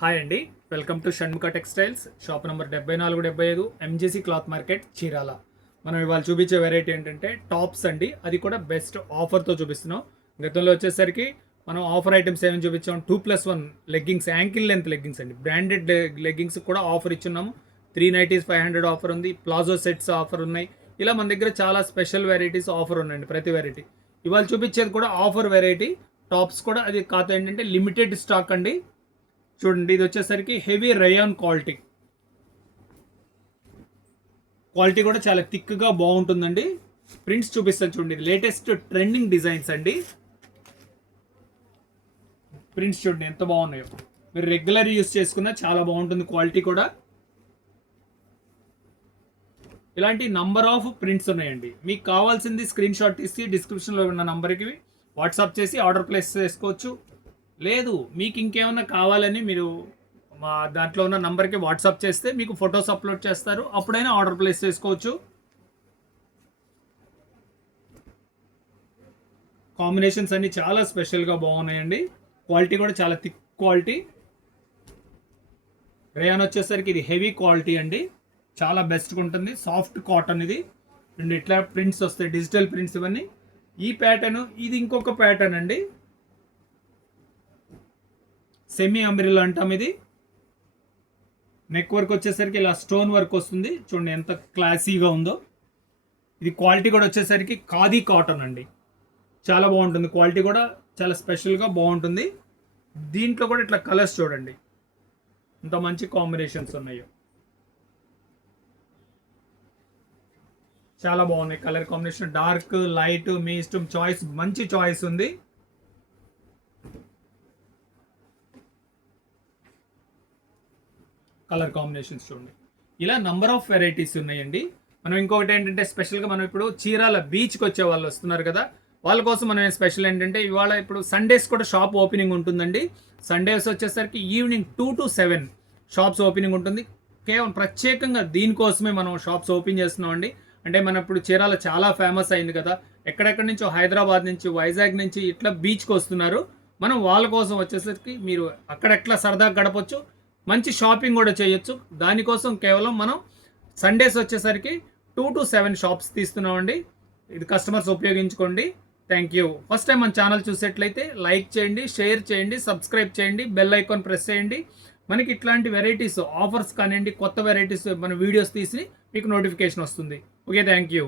Hi అండి, welcome to Shanmukha textiles. Shop number 7475 MGC cloth market Chirala. మనం ఇవాళ చూపించే వెరైటీ ఏంటంటే టాప్స్ అండి. అది కూడా బెస్ట్ ఆఫర్తో చూపిస్తున్నాం. గతంలో వచ్చేసరికి మనం ఆఫర్ ఐటమ్స్ ఏమైనా చూపించాం. 2+1 లెగ్గింగ్స్, యాంకిల్ లెంత్ లెగ్గింగ్స్ అండి. బ్రాండెడ్ లెగ్గింగ్స్ కూడా ఆఫర్ ఇచ్చున్నాము. 390 500 ఆఫర్ ఉంది. ప్లాజో సెట్స్ ఆఫర్ ఉన్నాయి. ఇలా మన దగ్గర చాలా స్పెషల్ వెరైటీస్ ఆఫర్ ఉన్నాయండి. ప్రతి వెరైటీ ఇవాళ చూపించేది కూడా ఆఫర్ వెరైటీ. టాప్స్ కూడా అది కాదు ఏంటంటే లిమిటెడ్ స్టాక్ అండి. చూడండి, ఇది వచ్చేసరికి హెవీ రయాన్ క్వాలిటీ కూడా చాలా థిక్గా బాగుంటుందండి. ప్రింట్స్ చూపిస్తాను చూడండి. ఇది లేటెస్ట్ ట్రెండింగ్ డిజైన్స్ అండి. ప్రింట్స్ చూడండి ఎంత బాగున్నాయో. మీరు రెగ్యులర్ యూస్ చేసుకున్నా చాలా బాగుంటుంది. క్వాలిటీ కూడా ఇలాంటి నంబర్ ఆఫ్ ప్రింట్స్ ఉన్నాయండి. మీకు కావాల్సింది స్క్రీన్ షాట్ తీసి డిస్క్రిప్షన్లో ఉన్న నంబర్కి వాట్సాప్ చేసి ఆర్డర్ ప్లేస్ చేసుకోవచ్చు. లేదు మీకు ఇంకేమన్నా కావాలని మీరు మా దాంట్లో ఉన్న నంబర్కి వాట్సాప్ చేస్తే మీకు ఫొటోస్ అప్లోడ్ చేస్తారు. అప్పుడైనా ఆర్డర్ ప్లేస్ చేసుకోవచ్చు. కాంబినేషన్స్ అన్ని చాలా స్పెషల్గా బాగున్నాయండి. క్వాలిటీ కూడా చాలా థిక్ క్వాలిటీ. రేయాన్ వచ్చేసరికి ఇది హెవీ క్వాలిటీ అండి. చాలా బెస్ట్గా ఉంటుంది. సాఫ్ట్ కాటన్ ఇది. అండ్ ఇట్లా ప్రింట్స్ వస్తాయి, డిజిటల్ ప్రింట్స్ ఇవన్నీ. ఈ ప్యాటర్న్, ఇది ఇంకొక ప్యాటర్న్ అండి. సెమీ అంబ్రిల్లా అంటాం ఇది. నెక్ వర్క్ వచ్చేసరికి ఇలా స్టోన్ వర్క్ వస్తుంది. చూడండి ఎంత క్లాసీగా ఉందో. ఇది క్వాలిటీ కూడా వచ్చేసరికి ఖాదీ కాటన్ అండి. చాలా బాగుంటుంది. క్వాలిటీ కూడా చాలా స్పెషల్గా బాగుంటుంది. దీంట్లో కూడా ఇట్లా కలర్స్ చూడండి ఇంత మంచి కాంబినేషన్స్ ఉన్నాయో. చాలా బాగున్నాయి కలర్ కాంబినేషన్. డార్క్, లైట్, మీ ఇష్టం. చాయిస్, మంచి చాయిస్ ఉంది. కలర్ కాంబినేషన్స్ చూడండి. ఇలా నంబర్ ఆఫ్ వెరైటీస్ ఉన్నాయండి. మనం ఇంకొకటి ఏంటంటే స్పెషల్గా మనం ఇప్పుడు చీరాల బీచ్కి వచ్చే వాళ్ళు వస్తున్నారు కదా, వాళ్ళ కోసం మనం స్పెషల్ ఏంటంటే ఇవాళ ఇప్పుడు సండేస్ కూడా షాప్ ఓపెనింగ్ ఉంటుందండి. సండేస్ వచ్చేసరికి ఈవినింగ్ 2 to 7 షాప్స్ ఓపెనింగ్ ఉంటుంది. కేవలం ప్రత్యేకంగా దీనికోసమే మనం షాప్స్ ఓపెన్ చేస్తున్నామండి. అంటే మన ఇప్పుడు చీరాల చాలా ఫేమస్ అయింది కదా, ఎక్కడెక్కడి నుంచో హైదరాబాద్ నుంచి, వైజాగ్ నుంచి ఇట్లా బీచ్కి వస్తున్నారు. మనం వాళ్ళ కోసం వచ్చేసరికి మీరు అక్కడెట్లా సరదాగా గడపచ్చు, మంచి షాపింగ్ కూడా చేయొచ్చు. దానికోసం కేవలం మనం సండేస్ వచ్చేసరికి 2 to 7 షాప్స్ తీస్తున్నామండి. ఇది కస్టమర్స్ ఉపయోగించుకోండి. Thank you. ఫస్ట్ టైం మన ఛానల్ చూసేట్లయితే లైక్ చేయండి, షేర్ చేయండి, సబ్స్క్రైబ్ చేయండి, బెల్ ఐకాన్ ప్రెస్ చేయండి. మనకి ఇట్లాంటి వెరైటీస్ ఆఫర్స్ కానివ్వండి, కొత్త వెరైటీస్ మన వీడియోస్ తీసి మీకు నోటిఫికేషన్ వస్తుంది. Okay, thank you.